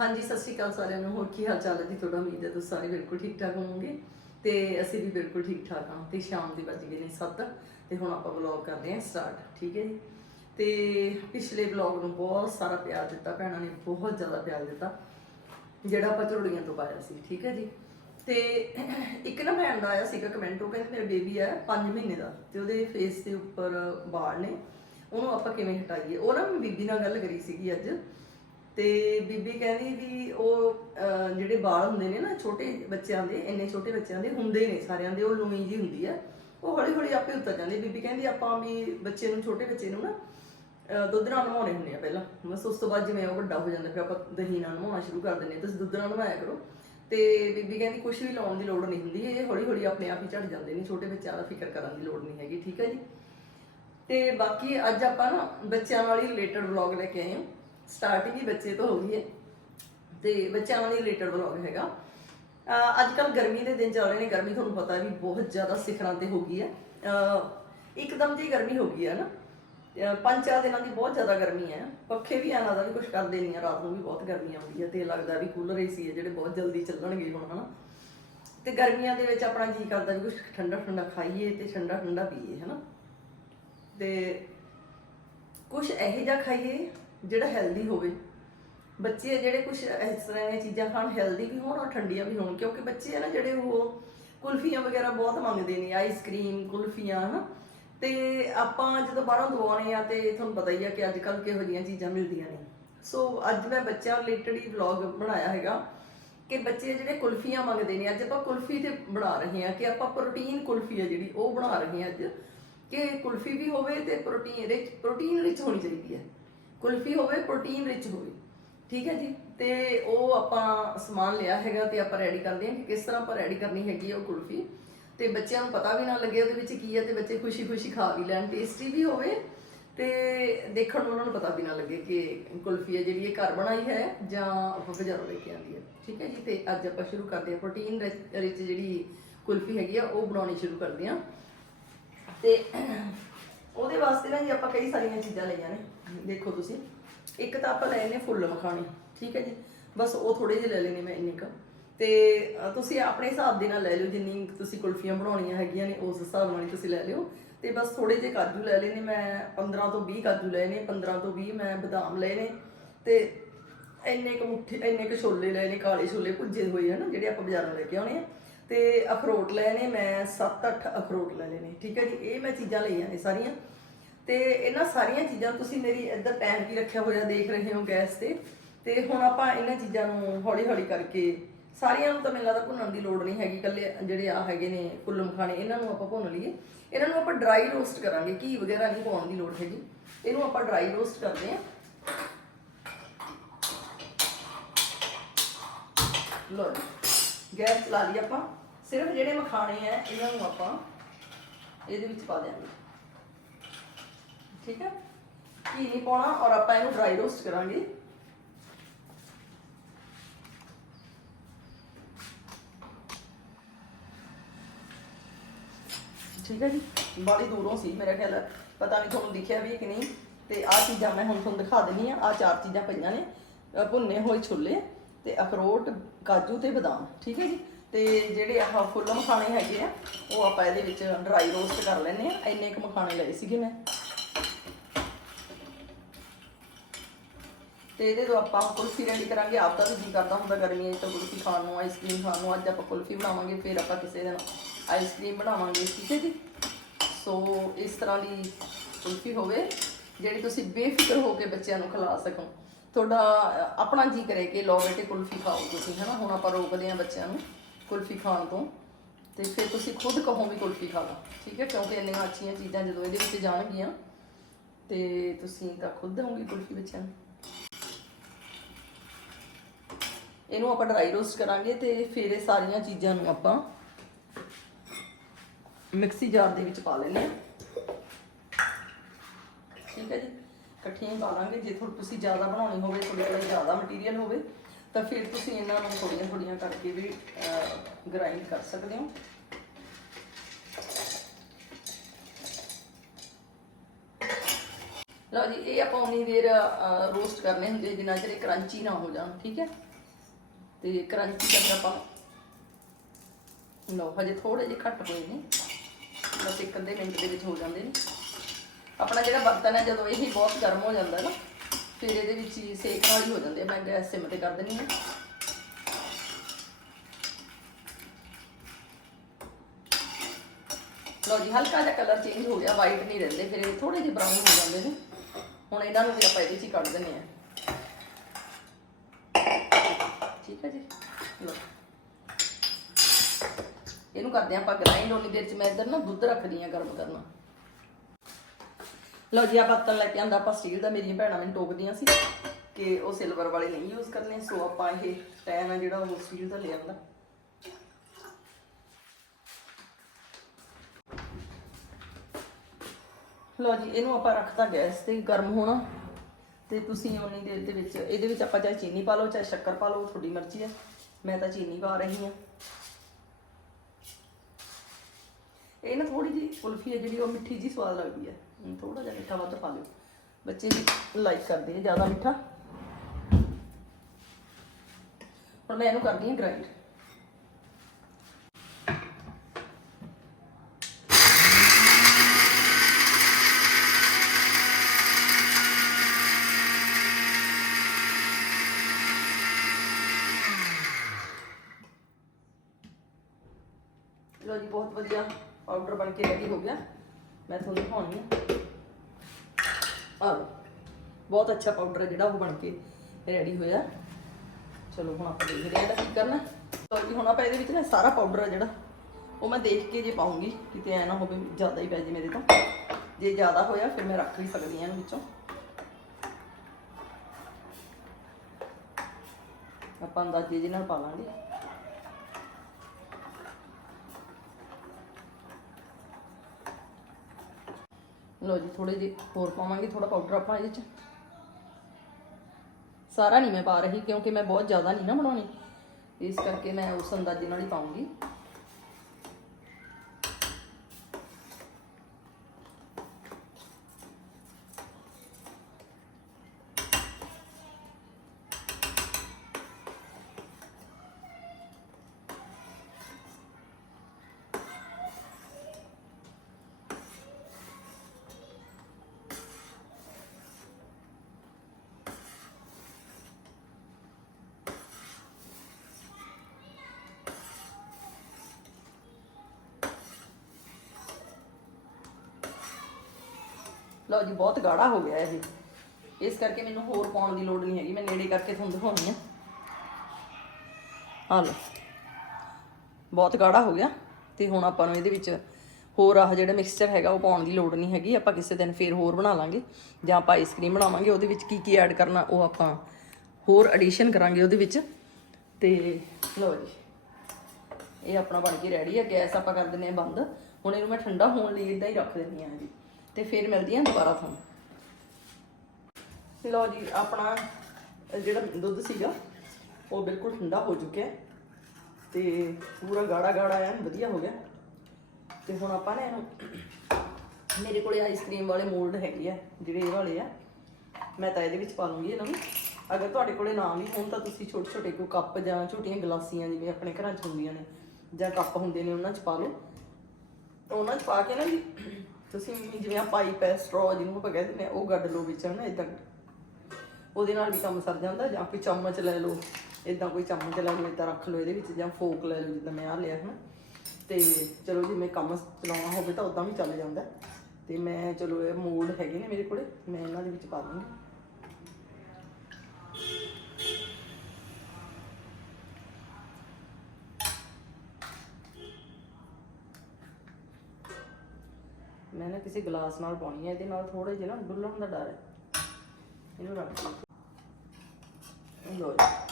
ਹਾਂਜੀ, ਸਤਿ ਸ਼੍ਰੀ ਅਕਾਲ ਸਾਰਿਆਂ ਨੂੰ। ਹੋਰ ਕੀ ਹਾਲ ਚਾਲ ਹੈ ਜੀ? ਤੁਹਾਡਾ ਉਮੀਦ ਹੈ ਤੁਸੀਂ ਸਾਰੇ ਬਿਲਕੁਲ ਠੀਕ ਠਾਕ ਹੋਵੋਗੇ। ਤੇ ਅਸੀਂ ਵੀ ਬਿਲਕੁਲ ਠੀਕ ਠਾਕ ਹਾਂ। ਤੇ ਸ਼ਾਮ ਦੀ ਵੱਜ ਗਏ ਨੇ 7 ਤੇ ਹੁਣ ਆਪਾਂ ਵਲੌਗ ਕਰਦੇ ਹਾਂ ਸਟਾਰਟ ਠੀਕ ਹੈ ਜੀ? ਤੇ ਪਿਛਲੇ ਵਲੌਗ ਨੂੰ ਬਹੁਤ ਸਾਰਾ ਪਿਆਰ ਦਿੱਤਾ, ਭੈਣਾਂ ਨੇ ਬਹੁਤ ਜ਼ਿਆਦਾ ਪਿਆਰ ਦਿੱਤਾ, ਜਿਹੜਾ ਆਪਾਂ ਝੋੜੀਆਂ ਤੋਂ ਪਾਇਆ ਸੀ, ਠੀਕ ਹੈ ਜੀ? ਤੇ ਇੱਕ ਨਾ ਭੈਣ ਦਾ ਆਇਆ ਸੀਗਾ ਕਮੈਂਟ ਉਹ ਕਹਿੰਦੇ ਮੇਰਾ ਬੇਬੀ ਹੈ 5 ਮਹੀਨੇ ਦਾ, ਤੇ ਉਹਦੇ ਫੇਸ ਦੇ ਉੱਪਰ ਵਾਲ ਨੇ। ਉਹਨੂੰ ਆਪਾਂ ਕਿਵੇਂ ਹਟਾਈਏ? ਉਹ ਨਾ ਮੈਂ ਬੀਬੀ ਨਾਲ ਗੱਲ ਕਰੀ ਸੀਗੀ ਅੱਜ। ਤੇ ਬੀਬੀ ਕਹਿੰਦੀ ਵੀ ਉਹ ਅਹ, ਜਿਹੜੇ ਵਾਲ ਹੁੰਦੇ ਨੇ ਨਾ ਛੋਟੇ ਬੱਚਿਆਂ ਦੇ ਇੰਨੇ ਛੋਟੇ ਬੱਚਿਆਂ ਦੇ ਹੁੰਦੇ ਨੇ ਸਾਰਿਆਂ ਦੇ ਉਹ ਲੂਣੀ ਜੀ ਹੁੰਦੀ ਹੈ ਉਹ ਹੌਲੀ ਹੌਲੀ ਆਪੇ ਉਤਰ ਜਾਂਦੀ। ਬੀਬੀ ਕਹਿੰਦੀ ਆਪਾਂ ਵੀ ਬੱਚੇ ਨੂੰ ਛੋਟੇ ਬੱਚੇ ਨੂੰ ਨਾ ਅਹ, ਦੁੱਧ ਨਾਲ ਨਵਾਉਣੇ ਹੁੰਦੇ ਆ ਪਹਿਲਾਂ। ਬਸ ਉਸ ਤੋਂ ਬਾਅਦ ਜਿਵੇਂ ਉਹ ਵੱਡਾ ਹੋ ਜਾਂਦਾ ਫਿਰ ਆਪਾਂ ਦਹੀਂ ਨਾਲ ਨਵਾਉਣਾ ਸ਼ੁਰੂ ਕਰ ਦਿੰਦੇ ਹਾਂ ਤੁਸੀਂ ਦੁੱਧ ਨਾਲ ਨਵਾਇਆ ਕਰੋ। ਤੇ ਬੀਬੀ ਕਹਿੰਦੀ ਕੁਝ ਵੀ ਲਾਉਣ ਦੀ ਲੋੜ ਨਹੀਂ ਹੁੰਦੀ ਇਹ ਹੌਲੀ ਹੌਲੀ ਆਪਣੇ ਆਪ ਹੀ ਝੜ ਜਾਂਦੇ ਨੇ। ਛੋਟੇ ਬੱਚਿਆਂ ਦਾ ਫਿਕਰ ਕਰਨ ਦੀ ਲੋੜ ਨਹੀਂ ਹੈਗੀ ਠੀਕ ਹੈ ਜੀ? ਤੇ ਬਾਕੀ ਅੱਜ ਆਪਾਂ ਨਾ ਬੱਚਿਆਂ ਨਾਲ ਹੀ ਰਿਲੇਟਡ ਵਲੌਗ ਲੈ ਕੇ ਆਏ ਹਾਂ। ਸਟਾਰਟਿੰਗ ਹੀ ਬੱਚੇ ਤੋਂ ਹੋ ਗਈ ਹੈ ਤੇ ਬੱਚਿਆਂ ਨਾਲ ਹੀ ਰਿਲੇਟਡ ਵਲੌਗ ਹੈਗਾ। ਅੱਜ ਕੱਲ ਗਰਮੀ ਦੇ ਦਿਨ ਚੱਲ ਰਹੇ ਨੇ, ਗਰਮੀ ਤੁਹਾਨੂੰ ਪਤਾ ਵੀ ਬਹੁਤ ਜ਼ਿਆਦਾ ਸਿਖਰਾਂ ਤੇ ਹੋ ਗਈ ਹੈ। ਇੱਕਦਮ ਜੀ ਗਰਮੀ ਹੋ ਗਈ ਹੈ ਨਾ ਪੰਜ ਚਾਰ ਦਿਨਾਂ ਦੀ ਬਹੁਤ ਜ਼ਿਆਦਾ ਗਰਮੀ ਹੈ। ਪੱਖੇ ਵੀ ਐਂ ਦਾ ਵੀ ਕੁਝ ਕਰਦੇ ਨਹੀਂ ਆ, ਰਾਤ ਨੂੰ ਵੀ ਬਹੁਤ ਗਰਮੀ ਆਉਂਦੀ ਹੈ ਤੇ ਲੱਗਦਾ ਵੀ ਕੂਲਰ ਏਸੀ ਹੈ ਜਿਹੜੇ ਬਹੁਤ ਜਲਦੀ ਚੱਲਣਗੇ ਹੁਣ, ਹਨਾ। ਤੇ ਗਰਮੀਆਂ ਦੇ ਵਿੱਚ ਆਪਣਾ ਜੀ ਕਰਦਾ ਵੀ ਕੁਝ ਠੰਡਾ ਠੰਡਾ ਖਾਈਏ ਤੇ ਠੰਡਾ ਠੰਡਾ ਪੀਏ, ਹਨਾ। ਤੇ ਕੁਝ ਇਹੋ ਜਿਹਾ ਖਾਈਏ ਜਿਹੜਾ ਹੈਲਦੀ ਹੋਵੇ। ਬੱਚੇ ਆ ਜਿਹੜੇ ਕੁਝ ਇਸ ਤਰ੍ਹਾਂ ਦੀਆਂ ਚੀਜ਼ਾਂ ਖਾਣ ਹੈਲਦੀ ਵੀ ਹੋਣ ਔਰ ਠੰਡੀਆਂ ਵੀ ਹੋਣ, ਕਿਉਂਕਿ ਬੱਚੇ ਆ ਨਾ ਜਿਹੜੇ ਉਹ ਕੁਲਫੀਆਂ ਵਗੈਰਾ ਬਹੁਤ ਮੰਗਦੇ ਨੇ ਆਈਸਕ੍ਰੀਮ ਕੁਲਫੀਆਂ, ਹਨਾ। ਤੇ ਆਪਾਂ ਜਦੋਂ ਬਾਹਰੋਂ ਦਵਾਉਣੇ ਆ ਤੇ ਤੁਹਾਨੂੰ ਪਤਾ ਹੀ ਆ ਕਿ ਅੱਜ ਕੱਲ ਕਿਹੋ ਜਿਹੀਆਂ ਚੀਜ਼ਾਂ ਮਿਲਦੀਆਂ ਨੇ। ਸੋ ਅੱਜ ਮੈਂ ਬੱਚਿਆਂ ਰਿਲੇਟਡ ਹੀ ਵਲੌਗ ਬਣਾਇਆ ਹੈਗਾ ਕਿ ਬੱਚੇ ਜਿਹੜੇ ਕੁਲਫੀਆਂ ਮੰਗਦੇ ਨੇ, ਅੱਜ ਆਪਾਂ ਕੁਲਫੀ ਤੇ ਬਣਾ ਰਹੇ ਹਾਂ ਕਿ ਆਪਾਂ ਪ੍ਰੋਟੀਨ ਕੁਲਫੀ ਆ ਜਿਹੜੀ, ਉਹ ਬਣਾ ਰਹੇ ਹਾਂ ਅੱਜ। ਕਿ ਕੁਲਫੀ ਵੀ ਹੋਵੇ ਤੇ ਪ੍ਰੋਟੀਨ ਰਿਚ ਪ੍ਰੋਟੀਨ ਰਿਚ ਹੋਣੀ ਚਾਹੀਦੀ ਹੈ। ਕੁਲਫੀ ਹੋਵੇ, ਪ੍ਰੋਟੀਨ ਰਿਚ ਹੋਵੇ। ਠੀਕ ਹੈ ਜੀ? ਤੇ ਉਹ ਆਪਾਂ ਸਮਾਨ ਲਿਆ ਹੈਗਾ ਤੇ ਆਪਾਂ ਰੈਡੀ ਕਰਦੇ ਹਾਂ ਕਿ ਕਿਸ ਤਰ੍ਹਾਂ ਆਪਾਂ ਰੈਡੀ ਕਰਨੀ ਹੈਗੀ ਹੈ ਉਹ ਕੁਲਫੀ। ਤੇ ਬੱਚਿਆਂ ਨੂੰ ਪਤਾ ਵੀ ਨਾ ਲੱਗੇ ਉਹਦੇ ਵਿੱਚ ਕੀ ਹੈ ਤੇ ਬੱਚੇ ਖੁਸ਼ੀ-ਖੁਸ਼ੀ ਖਾ ਵੀ ਲੈਣ ਟੇਸਟੀ ਵੀ ਹੋਵੇ ਤੇ ਦੇਖਣ ਨੂੰ ਉਹਨਾਂ ਨੂੰ ਪਤਾ ਵੀ ਨਾ ਲੱਗੇ ਕਿ ਕੁਲਫੀ ਹੈ ਜਿਹੜੀ ਇਹ ਘਰ ਬਣਾਈ ਹੈ ਜਾਂ ਆਪਾਂ ਬਾਜ਼ਾਰੋਂ ਲੈ ਕੇ ਆਂਦੀ ਹੈ। ਠੀਕ ਹੈ ਜੀ? ਤੇ ਅੱਜ ਆਪਾਂ ਸ਼ੁਰੂ ਕਰਦੇ ਹਾਂ। ਪ੍ਰੋਟੀਨ ਰਿਚ ਜਿਹੜੀ ਕੁਲਫੀ ਹੈਗੀ ਆ, ਉਹ ਬਣਾਉਣੀ ਸ਼ੁਰੂ ਕਰਦੇ ਹਾਂ। ਤੇ ਉਹਦੇ ਵਾਸਤੇ ਨਾ ਜੀ ਆਪਾਂ ਕਈ ਸਾਰੀਆਂ ਚੀਜ਼ਾਂ ਲਈਆਂ ਨੇ। ਦੇਖੋ ਤੁਸੀਂ। ਇੱਕ ਤਾਂ ਆਪਾਂ ਲਏ ਨੇ ਫੁੱਲ ਮਖਾਣੇ, ਠੀਕ ਹੈ ਜੀ। ਬਸ ਉਹ ਥੋੜੇ ਜਿਹੇ ਲੈ ਲੈਣੇ ਮੈਂ ਇੰਨੇ ਕ। ਤੇ ਤੁਸੀਂ ਆਪਣੇ ਹਿਸਾਬ ਦੇ ਨਾਲ ਲੈ ਲਿਓ, ਜਿੰਨੀ ਤੁਸੀਂ ਕੁਲਫੀਆਂ ਬਣਾਉਣੀਆਂ ਹੈਗੀਆਂ ਨੇ, ਉਸ ਹਿਸਾਬ ਨਾਲ ਹੀ ਤੁਸੀਂ ਲੈ ਲਿਓ। ਤੇ ਬਸ ਥੋੜੇ ਜਿਹੇ ਕਾਜੂ ਲੈ ਲਏ ਮੈਂ 15 ਤੋਂ 20 ਕਾਜੂ ਲਏ ਨੇ 15 ਤੋਂ 20 ਮੈਂ ਬਦਾਮ ਲਏ ਨੇ ਤੇ ਇੰਨੇ ਕੁ ਮੁੱਠੇ, ਇੰਨੇ ਕੁ ਛੋਲੇ ਲਏ ਨੇ ਕਾਲੇ ਛੋਲੇ ਭੁੱਜੇ ਹੋਏ ਹਨ ਜਿਹੜੇ ਆਪਾਂ ਬਾਜ਼ਾਰੋਂ ਲੈ ਕੇ ਆਉਣੇ ਆ ਤੇ ਅਖਰੋਟ ਲਏ ਨੇ, ਮੈਂ 7-8 ਅਖਰੋਟ ਲੈ ਲਏ ਨੇ, ਠੀਕ ਹੈ ਜੀ? ਇਹ ਮੈਂ ਚੀਜ਼ਾਂ ਲਈਆਂ ਨੇ ਸਾਰੀਆਂ। ਤੇ ਇਹਨਾਂ ਸਾਰੀਆਂ ਚੀਜ਼ਾਂ ਤੁਸੀਂ ਮੇਰੀ ਇੱਧਰ ਪੈਨ ਵੀ ਰੱਖਿਆ ਹੋਇਆ ਦੇਖ ਰਹੇ ਹੋ ਗੈਸ ਤੇ। ਤੇ ਹੁਣ ਆਪਾਂ ਇਹਨਾਂ ਚੀਜ਼ਾਂ ਨੂੰ ਹੌਲੀ ਹੌਲੀ ਕਰਕੇ, ਸਾਰੀਆਂ ਨੂੰ ਤਾਂ ਮੈਨੂੰ ਲੱਗਦਾ ਭੁੰਨਣ ਦੀ ਲੋੜ ਨਹੀਂ ਹੈਗੀ ਕੱਲੇ ਜਿਹੜੇ ਆ ਹੈਗੇ ਨੇ ਕੁੱਲਮ ਖਾਣੇ, ਇਹਨਾਂ ਨੂੰ ਆਪਾਂ ਭੁੰਨ ਲਈਏ। ਇਹਨਾਂ ਨੂੰ ਆਪਾਂ ਡਰਾਈ ਰੋਸਟ ਕਰਾਂਗੇ, ਘੀ ਵਗੈਰਾ ਨਹੀਂ ਪਾਉਣ ਦੀ ਲੋੜ ਹੈਗੀ। ਇਹਨੂੰ ਆਪਾਂ ਡਰਾਈ ਰੋਸਟ ਕਰਦੇ ਹਾਂ। ਲੋ ਗੈਸ ਚਲਾ ਲਈ ਆਪਾਂ। ਸਿਰਫ ਜਿਹੜੇ ਮਖਾਣੇ ਆ, ਇਹਨਾਂ ਨੂੰ ਆਪਾਂ ਇਹਦੇ ਵਿੱਚ ਪਾ ਦਿਆਂਗੇ। ਠੀਕ ਹੈ? ਘੀ ਨਹੀਂ ਪਾਉਣਾ ਔਰ ਆਪਾਂ ਇਹਨੂੰ ਡਰਾਈ ਰੋਸਟ ਕਰਾਂਗੇ। ਠੀਕ ਹੈ ਜੀ? ਬਾਲੀ ਦੂਰੋਂ ਸੀ ਮੇਰਾ ਖਿਆਲ। ਪਤਾ ਨਹੀਂ ਤੁਹਾਨੂੰ ਦਿਖਿਆ ਵੀ ਕਿ ਨਹੀਂ। ਤੇ ਆਹ ਚੀਜ਼ਾਂ ਮੈਂ ਹੁਣ ਤੁਹਾਨੂੰ ਦਿਖਾ ਦਿੰਨੀ ਆ। ਆ ਚਾਰ ਚੀਜ਼ਾਂ ਪਈਆਂ ਨੇ। ਭੁੰਨੇ ਹੋਏ ਛੋਲੇ ਤੇ ਅਖਰੋਟ, ਕਾਜੂ ਤੇ ਬਦਾਮ। ਠੀਕ ਹੈ ਜੀ? ਤੇ ਜਿਹੜੇ ਆਹ ਫੁੱਲ ਮਖਾਣੇ ਹੈਗੇ ਆ, ਉਹ ਆਪਾਂ ਇਹਦੇ ਵਿੱਚ ਡਰਾਈ ਰੋਸਟ ਕਰ ਲੈਨੇ ਆ ਇੰਨੇ ਕੁ ਮਖਾਣੇ ਲਏ ਸੀਗੇ ਮੈਂ। ਤੇ ਇਹਦੇ ਤੋਂ ਆਪਾਂ ਕੁਲਫੀ ਰੈਡੀ ਕਰਾਂਗੇ। ਆਪ ਤਾਂ ਵੀ ਜੀ ਕਰਦਾ ਹੁੰਦਾ ਗਰਮੀਆਂ 'ਚ ਤਾਂ ਕੁਲਫੀ ਖਾਣ ਨੂੰ ਆਈਸਕ੍ਰੀਮ ਖਾਣ ਨੂੰ। ਅੱਜ ਆਪਾਂ ਕੁਲਫੀ ਬਣਾਵਾਂਗੇ, ਫਿਰ ਆਪਾਂ ਕਿਸੇ ਦਿਨ ਆਈਸਕ੍ਰੀਮ ਬਣਾਵਾਂਗੇ, ਠੀਕ ਹੈ ਜੀ? ਸੋ ਇਸ ਤਰ੍ਹਾਂ ਦੀ ਕੁਲਫੀ ਹੋਵੇ, ਜਿਹੜੀ ਤੁਸੀਂ ਬੇਫਿਕਰ ਹੋ ਕੇ ਬੱਚਿਆਂ ਨੂੰ ਖਿਲਾ ਸਕੋ। ਤੁਹਾਡਾ ਆਪਣਾ ਜੀ ਕਰੇ ਕਿ ਲੋ ਬੇਟੇ, ਕੁਲਫੀ ਖਾਓ ਤੁਸੀਂ, ਹਨਾ? ਹੁਣ ਆਪਾਂ ਰੋਕਦੇ ਹਾਂ ਬੱਚਿਆਂ ਨੂੰ। ਕੁਲਫੀ ਖਾਣ ਤੋਂ। ਤੇ ਫਿਰ ਤੁਸੀਂ ਖੁਦ ਕਹੋ ਵੀ ਕੁਲਫੀ ਖਾ ਲਓ, ਠੀਕ ਹੈ? ਕਿਉਂਕਿ ਇੰਨੀਆਂ ਅੱਛੀਆਂ ਚੀਜ਼ਾਂ ਜਦੋਂ ਇਹਦੇ ਵਿੱਚ ਜਾਣਗੀਆਂ, ਤੇ ਤੁਸੀਂ ਤਾਂ ਖੁਦ ਦਵੋਗੇ ਕੁਲਫੀ ਬੱਚਿਆਂ ਨੂੰ ਇਹਨੂੰ ਆਪਾਂ ਡਰਾਈ ਰੋਸਟ ਕਰਾਂਗੇ ਤੇ ਫਿਰ ਇਹ ਸਾਰੀਆਂ ਚੀਜ਼ਾਂ ਨੂੰ ਆਪਾਂ ਮਿਕਸੀ ਜਾਰ ਦੇ ਵਿੱਚ ਪਾ ਲੈਣੇ ਆ ਠੀਕ ਹੈ ਜੀ? ਇਕੱਠੀਆਂ ਹੀ ਪਾ ਲਾਂਗੇ। ਜੇ ਤੁਹਾਨੂੰ ਤੁਸੀਂ ਜ਼ਿਆਦਾ ਬਣਾਉਣੀ ਹੋਵੇ ਤੁਹਾਡੇ ਜ਼ਿਆਦਾ ਮਟੀਰੀਅਲ ਹੋਵੇ ਤਾਂ ਫਿਰ ਤੁਸੀਂ ਇਹਨਾਂ ਨੂੰ ਥੋੜੀਆਂ ਥੋੜੀਆਂ ਕਰਕੇ ਵੀ ਗ੍ਰਾਈਂਡ ਕਰ ਸਕਦੇ ਹੋ। ਲਓ ਜੀ, ਇਹ ਆਪਾਂ ਉਨੀ ਦੇਰ ਰੋਸਟ ਕਰਨੇ ਹੁੰਦੇ ਜਿੰਨਾ ਚਿਰ ਕਰੰਚੀ ਨਾ ਹੋ ਜਾਣ, ਠੀਕ ਹੈ? ਤੇ ਕਰੰਚੀ ਤੱਕ ਆਪਾਂ ਲਓ, ਹਜੇ ਥੋੜੇ ਜਿਹੇ ਘੱਟ ਹੋਏ ਨੇ। ਬਸ ਇੱਕ ਅੱਧੇ ਮਿੰਟ ਦੇ ਵਿੱਚ ਹੋ ਜਾਂਦੇ ਨੇ। ਆਪਣਾ ਜਿਹੜਾ ਬਰਤਨ ਹੈ, ਜਦੋਂ ਇਹ ਬਹੁਤ ਗਰਮ ਹੋ ਜਾਂਦਾ ਨਾ ਫਿਰ ਇਹਦੇ ਵਿੱਚ ਹੀ ਸੇਕ ਨਾਲ ਹੋ ਜਾਂਦੇ ਆ, ਮੈਂ ਗੈਸ ਸਿਮ ਤੇ ਕਰ ਦਿੰਦੀ ਹਾਂ ਲਓ ਜੀ, ਹਲਕਾ ਜਿਹਾ ਕਲਰ ਚੇਂਜ ਹੋ ਗਿਆ ਵਾਈਟ ਨਹੀਂ ਰਹਿੰਦੇ, ਫਿਰ ਇਹ ਥੋੜੇ ਜਿਹੇ ਬਰਾਊਨ ਹੋ ਜਾਂਦੇ ਨੇ। ਹੁਣ ਇਹਨਾਂ ਨੂੰ ਵੀ ਆਪਾਂ ਇਹਦੇ 'ਚ ਹੀ ਕੱਢ ਦਿੰਦੇ ਆ। ਠੀਕ ਹੈ ਜੀ? ਲਓ। ਇਹਨੂੰ ਕਰਦੇ ਹਾਂ ਆਪਾਂ ਗ੍ਰਾਈਂਡ ਉਨੀ ਦੇਰ 'ਚ ਮੈਂ ਇੱਧਰ ਨਾ ਦੁੱਧ ਰੱਖਦੀ ਆ ਗਰਮ ਕਰਨਾ। ਲਓ ਜੀ ਆ ਬਰਤਨ ਲੈ ਕੇ ਆਂਦਾ ਆਪਾਂ ਸਟੀਲ ਦਾ, ਮੇਰੀਆਂ ਭੈਣਾਂ ਮੈਨੂੰ ਟੋਕਦੀਆਂ ਸੀ ਕਿ ਉਹ ਸਿਲਵਰ ਵਾਲੇ ਨਹੀਂ ਯੂਜ਼ ਕਰਨੇ, ਸੋ ਆਪਾਂ ਇਹ ਟੈਨ ਆ ਜਿਹੜਾ ਉਹ ਸਟੀਲ ਦਾ ਲੈ ਆਂਦਾ। ਲਓ ਜੀ, ਇਹਨੂੰ ਆਪਾਂ ਰੱਖਤਾ ਗੈਸ ਤੇ ਗਰਮ ਹੋਣਾ ਤੇ ਤੁਸੀਂ ਉਨੀ ਦੇਰ ਦੇ ਵਿੱਚ, ਇਹਦੇ ਵਿੱਚ ਆਪਾਂ ਚਾਹੇ ਚੀਨੀ ਪਾ ਲਓ, ਚਾਹੇ ਸ਼ੱਕਰ ਪਾ ਲਓ, ਤੁਹਾਡੀ ਮਰਜ਼ੀ ਹੈ ਮੈਂ ਤਾਂ ਚੀਨੀ ਪਾ ਰਹੀ ਹਾਂ ਇਹ ਨਾ ਥੋੜੀ ਜੀ ਕੁਲਫੀ ਹੈ ਜਿਹੜੀ, ਉਹ ਮਿੱਠੀ ਜੀ ਸਵਾਦ ਲੱਗਦੀ ਹੈ ਥੋੜਾ ਜਿਹਾ ਮਿੱਠਾ ਵੱਧ ਪਾ ਲਿਓ ਬੱਚੇ ਲਾਈਕ ਕਰਦੇ ਆ ਜ਼ਿਆਦਾ ਮਿੱਠਾ। ਹੁਣ ਮੈਂ ਇਹਨੂੰ ਕਰਦੀ ਹਾਂ ਗ੍ਰਾਈਂਡ ਲੋ ਜੀ, ਬਹੁਤ ਵਧੀਆ ਪਾਊਡਰ ਬਣ ਕੇ ਰੈਡੀ ਹੋ ਗਿਆ। ਮੈਂ ਤੁਹਾਨੂੰ ਦਿਖਾਉਣੀ ਆ। ਆ ਬਹੁਤ ਅੱਛਾ ਪਾਊਡਰ ਹੈ ਜਿਹੜਾ ਉਹ ਬਣ ਕੇ ਰੈਡੀ ਹੋਇਆ। ਚਲੋ ਹੁਣ ਆਪਾਂ ਦੇਖਦੇ ਹਾਂ ਇਹਦਾ ਕੀ ਕਰਨਾ। ਲੋ ਜੀ ਹੁਣ ਆਪਾਂ ਇਹਦੇ ਵਿੱਚ ਨਾ ਸਾਰਾ ਪਾਊਡਰ ਹੈ ਜਿਹੜਾ, ਉਹ ਮੈਂ ਦੇਖ ਕੇ ਜੇ ਪਾਉਂਗੀ, ਕਿਤੇ ਐ ਨਾ ਹੋਵੇ ਜ਼ਿਆਦਾ ਹੀ ਪੈ ਜੇ ਮੇਰੇ ਤੋਂ। ਜੇ ਜ਼ਿਆਦਾ ਹੋਇਆ ਫਿਰ ਮੈਂ ਰੱਖ ਵੀ ਸਕਦੀ ਹਾਂ ਇਹਨੂੰ ਵਿੱਚੋਂ। ਆਪਾਂ ਅੰਦਾਜ਼ੇ ਜਿਹੇ ਨਾਲ ਪਾ ਲਾਂਗੇ। ਲੋ ਜੀ ਥੋੜੇ ਜਿਹੇ ਹੋਰ ਪਾਵਾਂਗੇ ਥੋੜਾ ਪਾਊਡਰ ਆਪਾਂ ਇਹਦੇ ਚ। ਸਾਰਾ ਨਹੀਂ ਮੈਂ ਪਾ ਰਹੀ, ਕਿਉਂਕਿ ਮੈਂ ਬਹੁਤ ਜ਼ਿਆਦਾ ਨਹੀਂ ਨਾ ਬਣਾਉਣੀ। ਇਸ ਕਰਕੇ ਮੈਂ ਉਸ ਅੰਦਾਜ਼ੇ ਨਾਲ ਹੀ ਪਾਉਂਗੀ। ਲਓ ਜੀ, ਬਹੁਤ ਗਾੜਾ ਹੋ ਗਿਆ ਇਹ। ਇਸ ਕਰਕੇ ਮੈਨੂੰ ਹੋਰ ਪਾਉਣ ਦੀ ਲੋੜ ਨਹੀਂ ਹੈਗੀ, ਮੈਂ ਨੇੜੇ ਕਰਕੇ ਤੁਹਾਨੂੰ ਦਿਖਾਉਣੀ ਆ। ਆ ਲਓ, ਬਹੁਤ ਗਾੜਾ ਹੋ ਗਿਆ। ਤੇ ਹੁਣ ਆਪਾਂ ਨੂੰ ਇਹਦੇ ਵਿੱਚ ਹੋਰ ਆਹ ਜਿਹੜਾ ਮਿਕਸਚਰ ਹੈਗਾ, ਉਹ ਪਾਉਣ ਦੀ ਲੋੜ ਨਹੀਂ ਹੈਗੀ। ਆਪਾਂ ਕਿਸੇ ਦਿਨ ਫੇਰ ਹੋਰ ਬਣਾ ਲਾਂਗੇ, ਜਾਂ ਆਪਾਂ ਆਈਸਕ੍ਰੀਮ ਬਣਾਵਾਂਗੇ, ਉਹਦੇ ਵਿੱਚ ਕੀ ਕੀ ਐਡ ਕਰਨਾ, ਉਹ ਆਪਾਂ ਹੋਰ ਐਡੀਸ਼ਨ ਕਰਾਂਗੇ ਉਹਦੇ ਵਿੱਚ। ਤੇ ਲਓ ਜੀ, ਇਹ ਆਪਣਾ ਬਣ ਕੇ ਰੈਡੀ ਹੈ ਗੈਸ ਆਪਾਂ ਕਰ ਦਿੰਦੇ ਹਾਂ ਬੰਦ। ਹੁਣ ਇਹਨੂੰ ਮੈਂ ਠੰਡਾ ਹੋਣ ਲਈ ਇਦਾਂ ਹੀ ਰੱਖ ਦਿੰਦੀ ਹਾਂ ਜੀ। ਤੇ ਫਿਰ ਮਿਲਦੀ ਹਾਂ ਦੁਬਾਰਾ ਤੁਹਾਨੂੰ। ਲਓ ਜੀ, ਆਪਣਾ ਜਿਹੜਾ ਦੁੱਧ ਸੀਗਾ, ਉਹ ਬਿਲਕੁਲ ਠੰਡਾ ਹੋ ਚੁੱਕਿਆ ਹੈ ਤੇ ਪੂਰਾ ਗਾੜਾ ਗਾੜਾ ਐਨ ਵਧੀਆ ਹੋ ਗਿਆ। ਤੇ ਹੁਣ ਆਪਾਂ ਨੇ ਇਹਨੂੰ ਮੇਰੇ ਕੋਲੇ ਆਈਸਕ੍ਰੀਮ ਵਾਲੇ ਮੋਲਡ ਹੈਗੇ ਆ, ਜਿਹੜੇ ਇਹ ਵਾਲੇ ਆ, ਮੈਂ ਤਾਂ ਇਹਦੇ ਵਿੱਚ ਪਾ ਲੂੰਗੀ ਇਹਨਾਂ ਨੂੰ। ਅਗਰ ਤੁਹਾਡੇ ਕੋਲੇ ਨਾ ਵੀ ਹੋਣ ਤਾਂ ਤੁਸੀਂ ਛੋਟੇ ਛੋਟੇ ਕੋ ਕੱਪ ਜਾਂ ਛੋਟੀਆਂ ਗਲਾਸੀਆਂ ਜਿਵੇਂ ਆਪਣੇ ਘਰਾਂ 'ਚ ਹੁੰਦੀਆਂ ਨੇ ਜਾਂ ਕੱਪ ਹੁੰਦੇ ਨੇ, ਉਹਨਾਂ 'ਚ ਪਾ ਲਓ। ਉਹਨਾਂ 'ਚ ਪਾ ਕੇ ਨਾ ਜੀ ਤੁਸੀਂ ਜਿਵੇਂ ਆ ਪਾਈਪ ਹੈ ਸਟ੍ਰੋ ਜਿਹਨੂੰ ਆਪਾਂ ਕਹਿੰਦੇ ਨੇ ਉਹ ਗੱਡ ਲਓ ਵਿੱਚ, ਹਨਾ ਇਦਾਂ ਉਹਦੇ ਨਾਲ ਵੀ ਕੰਮ ਸਰ ਜਾਂਦਾ, ਜਾਂ ਕੋਈ ਚਮਚ ਲੈ ਲਓ ਇਦਾਂ ਕੋਈ ਚਮਚ ਲੈ ਲਓ ਇਦਾਂ ਰੱਖ ਲਓ ਇਹਦੇ ਵਿੱਚ, ਜਾਂ ਫੋਕ ਲੈ ਲਓ, ਜਿੱਦਾਂ ਮੈਂ ਆ ਲਿਆ, ਹਨਾ। ਤੇ ਚਲੋ ਜਿਵੇਂ ਕੰਮ ਚਲਾਉਣਾ ਹੋਵੇ ਤਾਂ ਉਦਾਂ ਵੀ ਚੱਲ ਜਾਂਦਾ। ਤੇ ਮੈਂ, ਚਲੋ, ਇਹ ਮੋਲਡ ਹੈਗੇ ਨੇ ਮੇਰੇ ਕੋਲੇ, ਮੈਂ ਇਹਨਾਂ ਦੇ ਵਿੱਚ ਪਾ ਦੂੰਗੀ। ਮੈਂ ਨਾ ਕਿਸੇ ਗਲਾਸ ਨਾਲ ਪਾਉਣੀ ਹੈ ਇਹਦੇ ਨਾਲ ਥੋੜੇ ਜਿਹਾ ਨਾ ਡੁੱਲਣ ਦਾ ਡਰ ਹੈ। ਇਹਨੂੰ ਰੱਖ ਦਿਓ ਲੋ ਜੀ।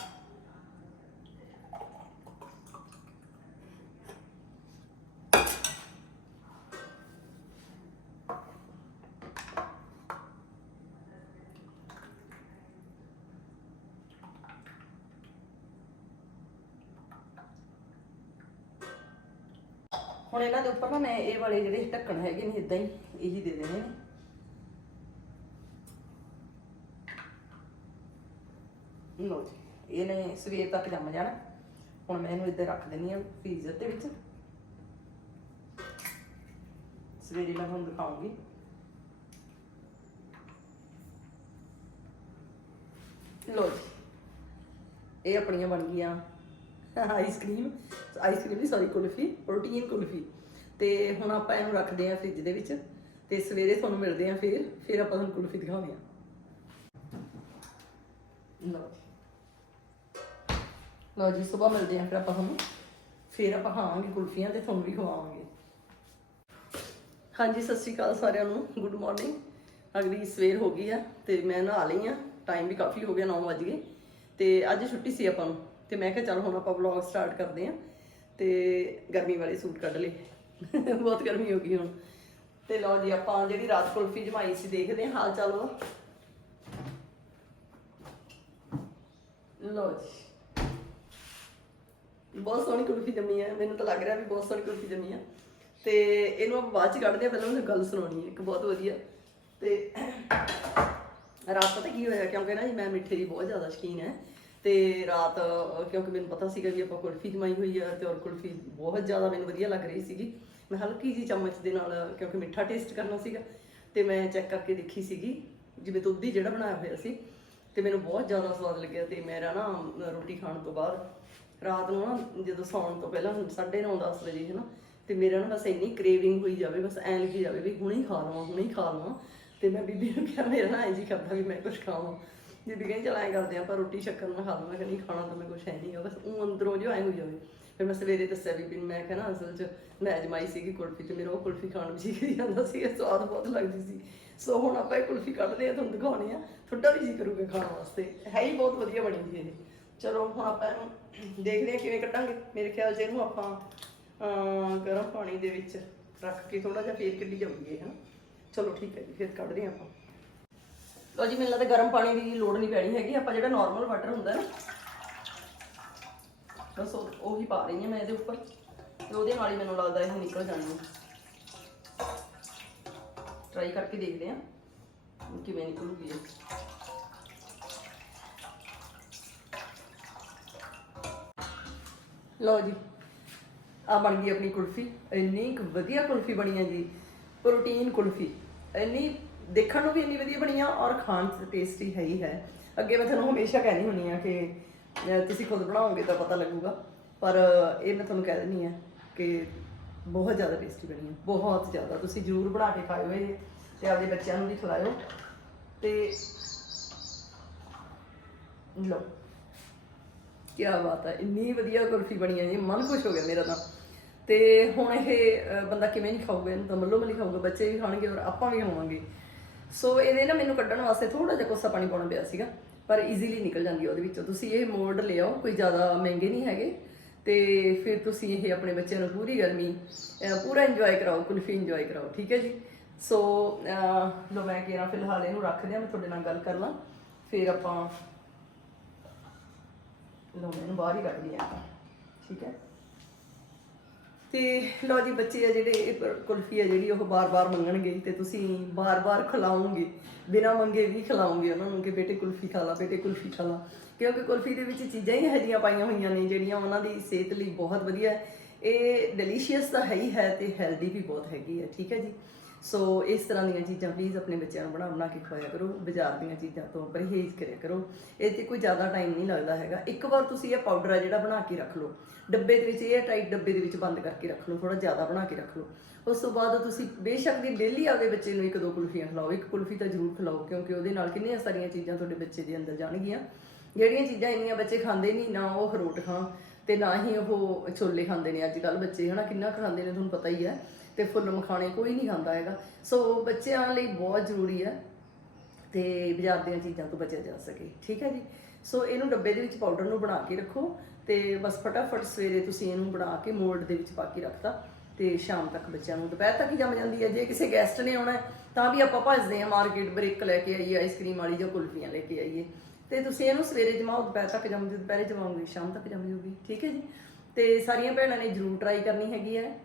ਹੁਣ ਇਹਨਾਂ ਦੇ ਉੱਪਰ ਨਾ ਮੈਂ ਇਹ ਵਾਲੇ ਜਿਹੜੇ ਢੱਕਣ ਹੈਗੇ ਨੇ ਇਦਾਂ ਹੀ ਇਹੀ ਦੇ ਦੇਣੇ ਨੇ। ਲੋ ਜੀ, ਇਹਨੇ ਸਵੇਰ ਤੱਕ ਜੰਮ ਜਾਣਾ। ਹੁਣ ਮੈਂ ਇਹਨੂੰ ਇੱਧਰ ਰੱਖ ਦਿੰਨੀ ਆ ਫ੍ਰੀਜ਼ਰ ਦੇ ਵਿੱਚ। ਸਵੇਰੇ ਮੈਂ ਤੁਹਾਨੂੰ ਦਿਖਾਉਂਗੀ। ਲੋ ਜੀ, ਇਹ ਆਪਣੀਆਂ ਬਣ ਗਈਆਂ। ਆਈਸਕ੍ਰੀਮ ਆਈਸਕ੍ਰੀਮ ਨਹੀਂ ਸੌਰੀ ਕੁਲਫੀ ਪ੍ਰੋਟੀਨ ਕੁਲਫੀ। ਤੇ ਹੁਣ ਆਪਾਂ ਇਹਨੂੰ ਰੱਖਦੇ ਆ ਫ੍ਰਿਜ ਦੇ ਵਿੱਚ, ਤੇ ਸਵੇਰੇ ਤੁਹਾਨੂੰ ਮਿਲਦੇ ਆ ਫਿਰ ਫਿਰ ਆਪਾਂ ਤੁਹਾਨੂੰ ਕੁਲਫੀ ਦਿਖਾਉਂਦੇ ਆ ਲਓ ਜੀ। ਲਓ ਜੀ, ਸਵੇਰ ਮਿਲਦੇ ਆ ਫਿਰ ਆਪਾਂ ਤੁਹਾਨੂੰ। ਫਿਰ ਆਪਾਂ ਖਾਵਾਂਗੇ ਕੁਲਫੀਆਂ ਤੇ ਤੁਹਾਨੂੰ ਵੀ ਖਵਾਵਾਂਗੇ। ਹਾਂਜੀ, ਸਤਿ ਸ਼੍ਰੀ ਅਕਾਲ ਸਾਰਿਆਂ ਨੂੰ। ਗੁੱਡ ਮਾਰਨਿੰਗ ਅਗਲੀ ਸਵੇਰ ਹੋ ਗਈ ਆ ਤੇ ਮੈਂ ਨਹਾ ਲਈ ਆ। ਟਾਈਮ ਵੀ ਕਾਫੀ ਹੋ ਗਿਆ 9 ਵਜ ਗਏ। ਤੇ ਅੱਜ ਛੁੱਟੀ ਸੀ ਆਪਾਂ ਨੂੰ। ਤੇ ਮੈਂ ਕਿਹਾ ਚੱਲ ਹੁਣ ਆਪਾਂ ਵਲੌਗ ਸਟਾਰਟ ਕਰਦੇ ਆ ਤੇ ਗਰਮੀ ਵਾਲੇ ਸੂਟ ਕੱਢ ਲਏ। ਬਹੁਤ ਗਰਮੀ ਹੋ ਗਈ ਹੁਣ। ਤੇ ਲਓ ਜੀ, ਆਪਾਂ ਜਿਹੜੀ ਰਾਤ ਕੁਲਫੀ ਜਮਾਈ ਸੀ ਦੇਖਦੇ ਹਾਂ ਹਾਲ ਚਾਲ ਉਹਦਾ ਲਓ ਜੀ। ਬਹੁਤ ਸੋਹਣੀ ਕੁਲਫੀ ਜੰਮੀ ਹੈ। ਮੈਨੂੰ ਤਾਂ ਲੱਗ ਰਿਹਾ ਵੀ ਬਹੁਤ ਸੋਹਣੀ ਕੁਲਫੀ ਜੰਮੀ ਹੈ ਤੇ ਇਹਨੂੰ ਆਪਾਂ ਬਾਅਦ ਚ ਕੱਢਦੇ ਆ ਪਹਿਲਾਂ ਮੈਨੂੰ ਗੱਲ ਸੁਣਾਉਣੀ ਹੈ। ਇੱਕ ਬਹੁਤ ਵਧੀਆ। ਤੇ ਰਾਤ ਪਤਾ ਕੀ ਹੋਇਆ, ਕਿਉਂਕਿ ਨਾ ਜੀ ਮੈਂ ਮਿੱਠੇ ਦੀ ਬਹੁਤ ਜ਼ਿਆਦਾ ਸ਼ੌਕੀਨ ਹੈ। ਤੇ ਰਾਤ ਕਿਉਂਕਿ ਮੈਨੂੰ ਪਤਾ ਸੀਗਾ ਵੀ ਆਪਾਂ ਕੁਲਫੀ ਜਮਾਈ ਹੋਈ ਆ ਤੇ ਔਰ ਕੁਲਫੀ ਬਹੁਤ ਜ਼ਿਆਦਾ ਮੈਨੂੰ ਵਧੀਆ ਲੱਗ ਰਹੀ ਸੀਗੀ। ਮੈਂ ਹਲਕੀ ਜੀ ਚਮਚ ਦੇ ਨਾਲ, ਕਿਉਂਕਿ ਮਿੱਠਾ ਟੇਸਟ ਕਰਨਾ ਸੀਗਾ, ਤੇ ਮੈਂ ਚੈੱਕ ਕਰਕੇ ਦੇਖੀ ਸੀਗੀ, ਜਿਵੇਂ ਦੁੱਧ ਹੀ ਜਿਹੜਾ ਬਣਾਇਆ ਹੋਇਆ ਸੀ, ਤੇ ਮੈਨੂੰ ਬਹੁਤ ਜ਼ਿਆਦਾ ਸਵਾਦ ਲੱਗਿਆ ਤੇ ਮੇਰਾ ਨਾ, ਰੋਟੀ ਖਾਣ ਤੋਂ ਬਾਅਦ ਰਾਤ ਨੂੰ ਨਾ, ਜਦੋਂ ਸੌਣ ਤੋਂ ਪਹਿਲਾਂ 9:30 10 ਵਜੇ ਹੈ ਨਾ ਤੇ ਮੇਰਾ ਨਾ ਬਸ ਇੰਨੀ ਕ੍ਰੇਵਿੰਗ ਹੋਈ ਜਾਵੇ, ਬਸ ਐਂ ਲੱਗੀ ਜਾਵੇ ਵੀ ਹੁਣੇ ਹੀ ਖਾ ਲਵਾਂ, ਹੁਣੇ ਹੀ ਖਾ ਲਵਾਂ। ਤੇ ਮੈਂ ਬੀਬੀ ਨੂੰ ਕਿਹਾ, ਮੇਰਾ ਨਾ ਇੰਜ ਹੀ ਕਰਦਾ ਵੀ ਮੈਂ ਕੁਝ ਖਾਵਾਂ। ਬੀਬੀ ਕਹਿੰਦੀ ਚਲ ਐਂ ਕਰਦੇ ਆਪਾਂ ਰੋਟੀ ਸ਼ੱਕਰ ਨਾਲ ਖਾ ਲਵਾਂ ਕਿ ਨਹੀਂ ਖਾਣਾ ਤਾਂ ਮੈਂ ਕੁਛ ਹੈ ਨਹੀਂਗਾ ਬਸ ਉਹ ਅੰਦਰੋਂ ਜੋ ਐਂ ਹੋਈ ਜਾਵੇ। ਫਿਰ ਮੈਂ ਸਵੇਰੇ ਦੱਸਿਆ ਵੀ ਮੈਂ ਕਿਹਾ ਨਾ ਅਸਲ 'ਚ ਮੈਂ ਅਜਮਾਈ ਸੀਗੀ ਕੁਲਫੀ ਤੇ ਮੇਰਾ ਉਹ ਕੁਲਫੀ ਖਾਣ ਨੂੰ ਜੀ ਜਾਂਦਾ ਸੀ ਸਵਾਦ ਬਹੁਤ ਲੱਗਦੀ ਸੀ। ਸੋ ਹੁਣ ਆਪਾਂ ਇਹ ਕੁਲਫੀ ਕੱਢਦੇ ਆ ਤੁਹਾਨੂੰ ਦਿਖਾਉਣੇ ਆ। ਤੁਹਾਡਾ ਵੀ ਜੀ ਕਰੂਗਾ ਖਾਣ ਵਾਸਤੇ। ਹੈ ਹੀ ਬਹੁਤ ਵਧੀਆ ਬਣੀ ਸੀ ਇਹ। ਚਲੋ ਹੁਣ ਆਪਾਂ ਇਹਨੂੰ ਦੇਖਦੇ ਹਾਂ ਕਿਵੇਂ ਕੱਢਾਂਗੇ। ਮੇਰੇ ਖਿਆਲ 'ਚ ਇਹਨੂੰ ਆਪਾਂ ਅਮ, ਗਰਮ ਪਾਣੀ ਦੇ ਵਿੱਚ ਰੱਖ ਕੇ ਥੋੜਾ ਜਿਹਾ ਫੇਰ ਕੱਢੀ ਜਾਊਗੀ ਹੈ ਚਲੋ ਠੀਕ ਹੈ ਜੀ ਫਿਰ ਕੱਢਦੇ ਹਾਂ ਆਪਾਂ। ਲੋ ਜੀ, ਮੈਨੂੰ ਲੱਗਦਾ ਗਰਮ ਪਾਣੀ ਦੀ ਲੋੜ ਨਹੀਂ ਪੈਣੀ ਹੈਗੀ। ਆਪਾਂ ਜਿਹੜਾ ਨਾਰਮਲ ਵਾਟਰ ਹੁੰਦਾ ਨਾ, ਬਸ ਉਹ ਹੀ ਪਾ ਰਹੀ ਹਾਂ ਮੈਂ ਇਹਦੇ ਉੱਪਰ। ਤੇ ਉਹਦੇ ਨਾਲ ਹੀ ਮੈਨੂੰ ਲੱਗਦਾ ਇਹ ਨਿਕਲ ਜਾਣੀ ਹੈ। ਟਰਾਈ ਕਰਕੇ ਦੇਖਦੇ ਹਾਂ ਕਿਵੇਂ ਨਿਕਲੂਗੀ ਇਹ। ਲਓ ਜੀ ਆ ਬਣ ਗਈ ਆਪਣੀ ਕੁਲਫੀ। ਇੰਨੀ ਕੁ ਵਧੀਆ ਕੁਲਫੀ ਬਣੀ ਹੈ ਜੀ। ਪ੍ਰੋਟੀਨ ਕੁਲਫੀ। ਇੰਨੀ ਦੇਖਣ ਨੂੰ ਵੀ ਇੰਨੀ ਵਧੀਆ ਬਣੀ ਆ ਔਰ ਖਾਣ 'ਚ ਟੇਸਟੀ ਹੈ ਹੀ ਹੈ। ਅੱਗੇ ਮੈਂ ਤੁਹਾਨੂੰ ਹਮੇਸ਼ਾ ਕਹਿੰਦੀ ਹੁੰਨੀ ਆ ਕਿ ਤੁਸੀਂ ਖੁਦ ਬਣਾਓਗੇ ਤਾਂ ਪਤਾ ਲੱਗੂਗਾ, ਪਰ ਇਹ ਮੈਂ ਤੁਹਾਨੂੰ ਕਹਿ ਦਿੰਨੀ ਆ ਕਿ ਬਹੁਤ ਜ਼ਿਆਦਾ ਟੇਸਟੀ ਬਣੀ ਹੈ, ਬਹੁਤ ਜ਼ਿਆਦਾ। ਤੁਸੀਂ ਜ਼ਰੂਰ ਬਣਾ ਕੇ ਖਾਇਓ ਇਹ ਤੇ ਆਪਦੇ ਬੱਚਿਆਂ ਨੂੰ ਵੀ ਖਿਲਾਇਓ ਤੇ ਲਓ। ਕੀ ਬਾਤ ਹੈ, ਇੰਨੀ ਵਧੀਆ ਕੁਲਫੀ ਬਣੀ ਹੈ ਜੀ, ਮਨ ਖੁਸ਼ ਹੋ ਗਿਆ ਮੇਰਾ ਤਾਂ। ਤੇ ਹੁਣ ਇਹ ਬੰਦਾ ਕਿਵੇਂ ਨਹੀਂ ਖਾਊਗਾ, ਇਹਨੂੰ ਤਾਂ ਮੱਲੋ ਮੱਲੀ ਖਾਊਗਾ, ਬੱਚੇ ਵੀ ਖਾਣਗੇ ਔਰ ਆਪਾਂ ਵੀ ਖਾਵਾਂਗੇ। ਸੋ ਇਹਦੇ ਨਾ ਮੈਨੂੰ ਕੱਢਣ ਵਾਸਤੇ ਥੋੜਾ ਜਿਹਾ ਕੋਸਾ ਪਾਣੀ ਪਾਉਣਾ ਪਿਆ ਸੀਗਾ ਪਰ ਈਜ਼ੀਲੀ ਨਿਕਲ ਜਾਂਦੀ ਉਹਦੇ ਵਿੱਚੋਂ। ਤੁਸੀਂ ਇਹ ਮੋਲਡ ਲਿਆਓ ਕੋਈ ਜ਼ਿਆਦਾ ਮਹਿੰਗੇ ਨਹੀਂ ਹੈਗੇ। ਤੇ ਫਿਰ ਤੁਸੀਂ ਇਹ ਆਪਣੇ ਬੱਚਿਆਂ ਨੂੰ ਪੂਰੀ ਗਰਮੀ ਪੂਰਾ ਇੰਜੋਏ ਕਰਾਓ ਕੁਲਫੀ ਇੰਜੋਏ ਕਰਾਓ ਠੀਕ ਹੈ ਜੀ? ਸੋ ਅਹ, ਲੋ ਮੈਂ ਕਿਹਾ ਫਿਲਹਾਲ ਇਹਨੂੰ ਰੱਖ ਦਿਆਂ ਮੈਂ ਤੁਹਾਡੇ ਨਾਲ ਗੱਲ ਕਰ ਲਾਂ। ਫਿਰ ਆਪਾਂ ਲੋ ਮੈਨੂੰ ਬਾਹਰ ਹੀ ਕੱਢ ਲਿਆ ਠੀਕ ਹੈ? ਤੇ ਲੋ ਜੀ, ਬੱਚੇ ਆ ਜਿਹੜੇ, ਇਹ ਪ- ਕੁਲਫੀ ਆ ਜਿਹੜੀ, ਉਹ ਬਾਰ-ਬਾਰ ਮੰਗਣਗੇ ਤੇ ਤੁਸੀਂ ਬਾਰ-ਬਾਰ ਖਿਲਾਓਗੇ। ਬਿਨਾਂ ਮੰਗੇ ਵੀ ਖਿਲਾਓਗੇ ਉਹਨਾਂ ਨੂੰ ਕਿ ਬੇਟੇ ਕੁਲਫੀ ਖਾ ਲਾ, ਬੇਟੇ ਕੁਲਫੀ ਖਾ ਲਾ। ਕਿਉਂਕਿ ਕੁਲਫੀ ਦੇ ਵਿੱਚ ਚੀਜ਼ਾਂ ਹੀ ਇਹੋ ਜਿਹੀਆਂ ਪਾਈਆਂ ਹੋਈਆਂ ਨੇ, ਜਿਹੜੀਆਂ ਉਹਨਾਂ ਦੀ ਸਿਹਤ ਲਈ ਬਹੁਤ ਵਧੀਆ ਹੈ। ਇਹ ਡਿਲੀਸ਼ੀਅਸ ਤਾਂ ਹੈ ਹੀ ਹੈ ਤੇ ਹੈਲਦੀ ਵੀ ਬਹੁਤ ਹੈਗੀ ਹੈ, ਠੀਕ ਹੈ ਜੀ। ਸੋ ਇਸ ਤਰ੍ਹਾਂ ਦੀਆਂ ਚੀਜ਼ਾਂ ਪਲੀਜ਼ ਆਪਣੇ ਬੱਚਿਆਂ ਨੂੰ ਬਣਾ ਬਣਾ ਕੇ ਖਵਾਇਆ ਕਰੋ, ਬਾਜ਼ਾਰ ਦੀਆਂ ਚੀਜ਼ਾਂ ਤੋਂ ਪਰਹੇਜ਼ ਕਰਿਆ ਕਰੋ। ਇਹ ਤੇ ਕੋਈ ਜ਼ਿਆਦਾ ਟਾਈਮ ਨਹੀਂ ਲੱਗਦਾ ਹੈਗਾ। ਇੱਕ ਵਾਰ ਤੁਸੀਂ ਇਹ ਪਾਊਡਰ ਆ ਜਿਹੜਾ ਬਣਾ ਕੇ ਰੱਖ ਲਓ। ਡੱਬੇ ਦੇ ਵਿੱਚ ਇਹ ਟਾਈਟ ਡੱਬੇ ਦੇ ਵਿੱਚ ਬੰਦ ਕਰਕੇ ਰੱਖ ਲਓ ਥੋੜਾ ਜ਼ਿਆਦਾ ਬਣਾ ਕੇ ਰੱਖ ਲਓ। ਉਸ ਤੋਂ ਬਾਅਦ ਤੁਸੀਂ ਬੇਸ਼ੱਕ ਦੀ ਡੇਲੀ ਆਪਦੇ ਬੱਚੇ ਨੂੰ ਇੱਕ ਦੋ ਕੁਲਫੀਆਂ ਖਿਲਾਓ। ਇੱਕ ਕੁਲਫੀ ਤਾਂ ਜ਼ਰੂਰ ਖਿਲਾਓ, ਕਿਉਂਕਿ ਉਹਦੇ ਨਾਲ ਕਿੰਨੀਆਂ ਸਾਰੀਆਂ ਚੀਜ਼ਾਂ ਤੁਹਾਡੇ ਬੱਚੇ ਦੇ ਅੰਦਰ ਜਾਣਗੀਆਂ। ਜਿਹੜੀਆਂ ਚੀਜ਼ਾਂ ਇੰਨੀਆਂ ਬੱਚੇ ਖਾਂਦੇ ਨਹੀਂ, ਨਾ ਉਹ ਅਖਰੋਟ ਖਾਂ ਤੇ ਨਾ ਹੀ ਉਹ ਛੋਲੇ ਖਾਂਦੇ ਨੇ। ਅੱਜ ਕੱਲ ਬੱਚੇ ਹਨਾ ਕਿੰਨਾ ਕੁ ਖਾਂਦੇ ਨੇ, ਤੁਹਾਨੂੰ ਪਤਾ ਹੀ ਹੈ। ਤੇ ਫੁੱਲ ਮਖਾਣੇ ਕੋਈ ਨਹੀਂ ਖਾਂਦਾ ਹੈਗਾ। ਸੋ ਬੱਚਿਆਂ ਲਈ ਬਹੁਤ ਜ਼ਰੂਰੀ ਹੈ ਤੇ ਬਾਜ਼ਾਰ ਦੀਆਂ ਚੀਜ਼ਾਂ ਤੋਂ ਬਚਿਆ ਜਾ ਸਕੇ। ਠੀਕ ਹੈ ਜੀ? ਸੋ ਇਹਨੂੰ ਡੱਬੇ ਦੇ ਵਿੱਚ ਪਾਊਡਰ ਨੂੰ ਬਣਾ ਕੇ ਰੱਖੋ ਤੇ ਬਸ ਫਟਾਫਟ ਸਵੇਰੇ ਤੁਸੀਂ ਇਹਨੂੰ ਬਣਾ ਕੇ ਮੋਲਡ ਦੇ ਵਿੱਚ ਪਾ ਕੇ ਰੱਖਤਾ ਤੇ ਸ਼ਾਮ ਤੱਕ ਬੱਚਿਆਂ ਨੂੰ, ਦੁਪਹਿਰ ਤੱਕ ਹੀ ਜੰਮ ਜਾਂਦੀ ਹੈ ਜੇ ਕਿਸੇ ਗੈਸਟ ਨੇ ਆਉਣਾ ਤਾਂ ਵੀ ਆਪਾਂ ਭੱਜਦੇ ਹਾਂ ਮਾਰਕੀਟ ਬ੍ਰੇਕ ਲੈ ਕੇ ਆਈਏ ਆਈਸਕ੍ਰੀਮ ਵਾਲੀ ਜਾਂ ਕੁਲਫੀਆਂ ਲੈ ਕੇ ਆਈਏ। ਤੇ ਤੁਸੀਂ ਇਹਨੂੰ ਸਵੇਰੇ ਜਮਾਓ, ਦੁਪਹਿਰ ਤੱਕ ਜੰਮ ਜੂ ਦੁਪਹਿਰੇ ਜਮਾਓਗੇ, ਸ਼ਾਮ ਤੱਕ ਜੰਮ ਜੂਗੀ। ਠੀਕ ਹੈ ਜੀ? ਤੇ ਸਾਰੀਆਂ ਭੈਣਾਂ ਨੇ ਜਰੂਰ ਟਰਾਈ ਕਰਨੀ ਹੈਗੀ ਹੈ।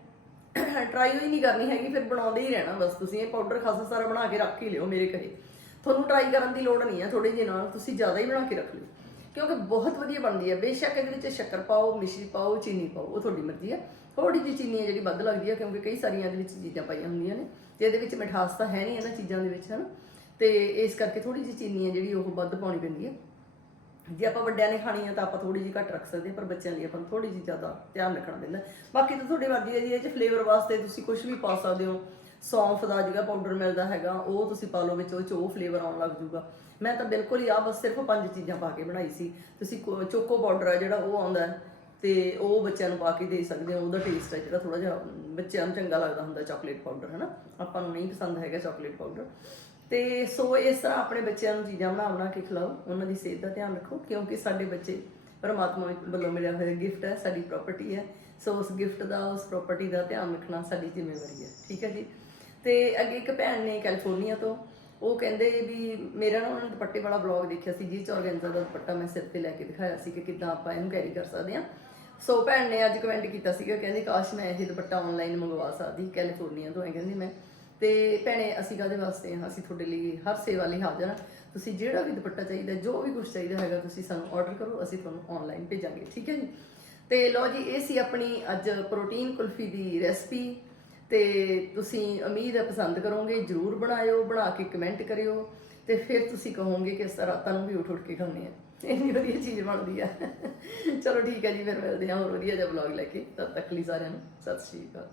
ਟਰਾਈ ਹੋਈ ਨਹੀਂ ਕਰਨੀ ਹੈਗੀ, ਫਿਰ ਬਣਾਉਂਦੇ ਹੀ ਰਹਿਣਾ ਬਸ। ਤੁਸੀਂ ਇਹ ਪਾਊਡਰ ਖਾਸਾ ਸਾਰਾ ਬਣਾ ਕੇ ਰੱਖ ਹੀ ਲਿਓ ਮੇਰੇ ਕਹੇ ਤੁਹਾਨੂੰ ਟਰਾਈ ਕਰਨ ਦੀ ਲੋੜ ਨਹੀਂ ਹੈ ਥੋੜੇ ਜਿਹੇ ਨਾਲ ਤੁਸੀਂ ਜ਼ਿਆਦਾ ਹੀ ਬਣਾ ਕੇ ਰੱਖ ਲਿਓ। ਕਿਉਂਕਿ ਬਹੁਤ ਵਧੀਆ ਬਣਦੀ ਹੈ। ਬੇਸ਼ੱਕ ਇਹਦੇ ਵਿੱਚ ਸ਼ੱਕਰ ਪਾਓ, ਮਿਸ਼ਰੀ ਪਾਓ, ਚੀਨੀ ਪਾਓ, ਉਹ ਤੁਹਾਡੀ ਮਰਜ਼ੀ ਹੈ। ਥੋੜੀ ਜਿਹੀ ਚੀਨੀ ਹੈ ਜਿਹੜੀ ਵੱਧ ਲੱਗਦੀ ਹੈ, ਕਿਉਂਕਿ ਕਈ ਸਾਰੀਆਂ ਇਹਦੇ ਵਿੱਚ ਚੀਜ਼ਾਂ ਪਾਈਆਂ ਹੁੰਦੀਆਂ ਨੇ। ਤੇ ਇਹਦੇ ਵਿੱਚ ਮਿਠਾਸ ਤਾਂ ਹੈ ਨਹੀਂ ਇਹਨਾਂ ਚੀਜ਼ਾਂ ਦੇ ਵਿੱਚ, ਹਨ? ਤੇ ਇਸ ਕਰਕੇ ਥੋੜੀ ਜਿਹੀ ਚੀਨੀ ਹੈ ਜਿਹੜੀ ਉਹ ਵੱਧ ਪਾਉਣੀ ਪੈਂਦੀ ਹੈ। ਜੇ ਆਪਾਂ ਵੱਡਿਆਂ ਨੇ ਖਾਣੀ ਆ ਤਾਂ ਆਪਾਂ ਥੋੜੀ ਜਿਹੀ ਘੱਟ ਰੱਖ ਸਕਦੇ ਹਾਂ, ਪਰ ਬੱਚਿਆਂ ਲਈ ਆਪਾਂ ਥੋੜੀ ਜਿਹੀ ਜ਼ਿਆਦਾ ਧਿਆਨ ਰੱਖਣਾ ਪੈਂਦਾ। ਬਾਕੀ ਤਾਂ ਤੁਹਾਡੀ ਮਰਜ਼ੀ ਹੈ ਜੀ, ਇਹ ਚ ਫਲੇਵਰ ਵਾਸਤੇ ਤੁਸੀਂ ਕੁਝ ਵੀ ਪਾ ਸਕਦੇ ਹੋ। ਸੌਂਫ ਦਾ ਜਿਹੜਾ ਪਾਊਡਰ ਮਿਲਦਾ ਹੈਗਾ, ਉਹ ਤੁਸੀਂ ਪਾ ਲਓ ਵਿੱਚ, ਉਹ ਚ ਉਹ ਫਲੇਵਰ ਆਉਣ ਲੱਗ ਜੂਗਾ ਮੈਂ ਤਾਂ ਬਿਲਕੁਲ ਹੀ ਆ ਬਸ ਸਿਰਫ ਪੰਜ ਚੀਜ਼ਾਂ ਪਾ ਕੇ ਬਣਾਈ ਸੀ। ਤੁਸੀਂ ਕੋ- ਚੋਕੋ ਪਾਊਡਰ ਆ ਜਿਹੜਾ ਉਹ ਆਉਂਦਾ ਹੈ, ਤੇ ਉਹ ਬੱਚਿਆਂ ਨੂੰ ਪਾ ਕੇ ਦੇ ਸਕਦੇ ਹੋ। ਉਹਦਾ ਟੇਸਟ ਹੈ ਜਿਹੜਾ ਥੋੜਾ ਜਿਹਾ, ਬੱਚਿਆਂ ਨੂੰ ਚੰਗਾ ਲੱਗਦਾ ਹੁੰਦਾ ਚਾਕਲੇਟ ਪਾਊਡਰ ਹਨਾ? ਆਪਾਂ ਨੂੰ ਨਹੀਂ ਪਸੰਦ ਹੈਗਾ ਚਾਕਲੇਟ ਪਾਊਡਰ ਤੇ ਸੋ ਇਸ ਤਰ੍ਹਾਂ ਆਪਣੇ ਬੱਚਿਆਂ ਨੂੰ ਚੀਜ਼ਾਂ ਬਣਾ ਬਣਾ ਕੇ ਖਿਲਾਓ, ਉਹਨਾਂ ਦੀ ਸਿਹਤ ਦਾ ਧਿਆਨ ਰੱਖੋ, ਕਿਉਂਕਿ ਸਾਡੇ ਬੱਚੇ ਪਰਮਾਤਮਾ ਵੱਲੋਂ ਮਿਲਿਆ ਹੋਇਆ ਗਿਫਟ ਹੈ, ਸਾਡੀ ਪ੍ਰਾਪਰਟੀ ਹੈ। ਸੋ ਉਸ ਗਿਫਟ ਦਾ, ਉਸ ਪ੍ਰਾਪਰਟੀ ਦਾ ਧਿਆਨ ਰੱਖਣਾ ਸਾਡੀ ਜ਼ਿੰਮੇਵਾਰੀ ਹੈ, ਠੀਕ ਹੈ ਜੀ? ਤੇ ਅੱਗੇ ਇੱਕ ਭੈਣ ਨੇ ਕੈਲੀਫੋਰਨੀਆ ਤੋਂ, ਉਹ ਕਹਿੰਦੇ ਵੀ ਮੇਰਾ ਨਾ ਉਹਨਾਂ ਨੇ ਦੁਪੱਟੇ ਵਾਲਾ ਬਲੌਗ ਦੇਖਿਆ ਸੀ ਜੀ ਚ ਦਾ ਦੁਪੱਟਾ ਮੈਂ ਸਿਰ ਤੇ ਲੈ ਕੇ ਦਿਖਾਇਆ ਸੀ ਕਿ ਕਿੱਦਾਂ ਆਪਾਂ ਇਹਨੂੰ ਕੈਰੀ ਕਰ ਸਕਦੇ ਹਾਂ। ਸੋ ਭੈਣ ਨੇ ਅੱਜ ਕਮੈਂਟ ਕੀਤਾ ਸੀਗਾ, ਕਹਿੰਦੀ, ਕਾਸ਼ ਮੈਂ ਇਹ ਦੁਪੱਟਾ ਆਨਲਾਈਨ ਮੰਗਵਾ ਸਕਦੀ ਕੈਲੀਫੋਰਨੀਆ ਤੋਂ ਐ ਕਹਿੰਦੀ, ਮੈਂ ਤੇ ਭੈਣੇ, ਅਸੀਂ ਕਾਹਦੇ ਵਾਸਤੇ ਹਾਂ ਅਸੀਂ ਤੁਹਾਡੇ ਲਈ ਹਰ ਸੇਵਾ ਲਈ ਹਾਜ਼ਰ ਹਾਂ ਤੁਸੀਂ ਜਿਹੜਾ ਵੀ ਦੁਪੱਟਾ ਚਾਹੀਦਾ, ਜੋ ਵੀ ਕੁਝ ਚਾਹੀਦਾ ਹੈਗਾ, ਤੁਸੀਂ ਸਾਨੂੰ ਆਰਡਰ ਕਰੋ, ਅਸੀਂ ਤੁਹਾਨੂੰ ਆਨਲਾਈਨ ਭੇਜਾਂਗੇ, ਠੀਕ ਹੈ ਜੀ? ਤੇ ਲਓ ਜੀ, ਇਹ ਸੀ ਆਪਣੀ ਅੱਜ ਪ੍ਰੋਟੀਨ ਕੁਲਫੀ ਦੀ ਰੈਸਪੀ ਤੇ ਤੁਸੀਂ ਉਮੀਦ ਹੈ ਪਸੰਦ ਕਰੋਗੇ, ਜਰੂਰ ਬਣਾਇਓ, ਬਣਾ ਕੇ ਕਮੈਂਟ ਕਰਿਓ। ਤੇ ਫਿਰ ਤੁਸੀਂ ਕਹੋਗੇ ਕਿ ਇਸ ਰਾਤਾਂ ਨੂੰ ਵੀ ਉਠ ਉੱਠ ਕੇ ਖਾਣੇ ਆ ਇੰਨੀ ਵਧੀਆ ਚੀਜ਼ ਬਣਦੀ ਆ। ਚਲੋ ਠੀਕ ਹੈ ਜੀ, ਫਿਰ ਮਿਲਦੇ ਹਾਂ ਹੋਰ ਵਧੀਆ ਜਿਹਾ ਵਲੌਗ ਲੈ ਕੇ। ਤਦ ਤੱਕ ਲਈ ਸਾਰਿਆਂ ਨੂੰ ਸਤਿ ਸ਼੍ਰੀ ਅਕਾਲ।